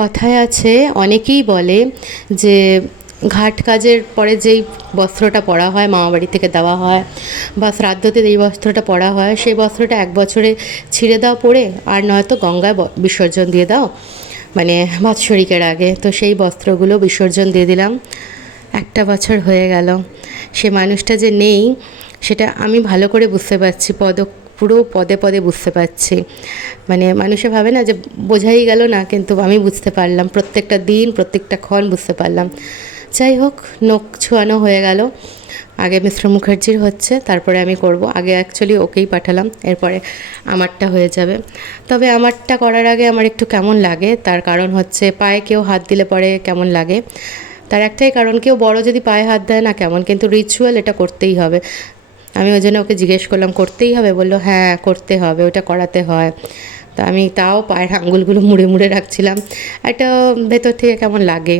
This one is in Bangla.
কথায় আছে, অনেকেই বলে যে ঘাট কাজের পরে যেই বস্ত্রটা পরা হয় মামাবাড়ি থেকে দেওয়া হয় বা শ্রাদ্ধতে যেই বস্ত্রটা পরা হয় সেই বস্ত্রটা এক বছরে ছিঁড়ে দাও পরে, আর নয়তো গঙ্গায় বিসর্জন দিয়ে দাও, মানে বাৎসরিকের আগে। তো সেই বস্ত্রগুলো বিসর্জন দিয়ে দিলাম। একটা বছর হয়ে গেল, সে মানুষটা যে নেই সেটা আমি ভালো করে বুঝতে পারছি, পুরো পদে পদে বুঝতে পারছি। মানে মানুষে ভাবে না যে বোঝাই গেল না, কিন্তু আমি বুঝতে পারলাম, প্রত্যেকটা দিন প্রত্যেকটা ক্ষণ বুঝতে পারলাম। যাই হোক, নখ ছোঁয়ানো হয়ে গেল। আগে মিশ্র মুখার্জির হচ্ছে, তারপরে আমি করব। আগে অ্যাকচুয়ালি ওকেই পাঠালাম, এরপরে আমারটা হয়ে যাবে। তবে আমারটা করার আগে আমার একটু কেমন লাগে, তার কারণ হচ্ছে পায়ে কেউ হাত দিলে পরে কেমন লাগে। তার একটাই কারণ, কেউ বড় যদি পায়ে হাত দেয় না কেমন, কিন্তু রিচুয়াল এটা করতেই হবে। আমি ওই জন্য ওকে জিজ্ঞেস করলাম করতেই হবে, বললো হ্যাঁ করতে হবে, ওটা করাতে হয়। তা আমি তাও পায়ের আঙুলগুলো মুড়ে মুড়ে রাখছিলাম, একটা ভেতর থেকে কেমন লাগে।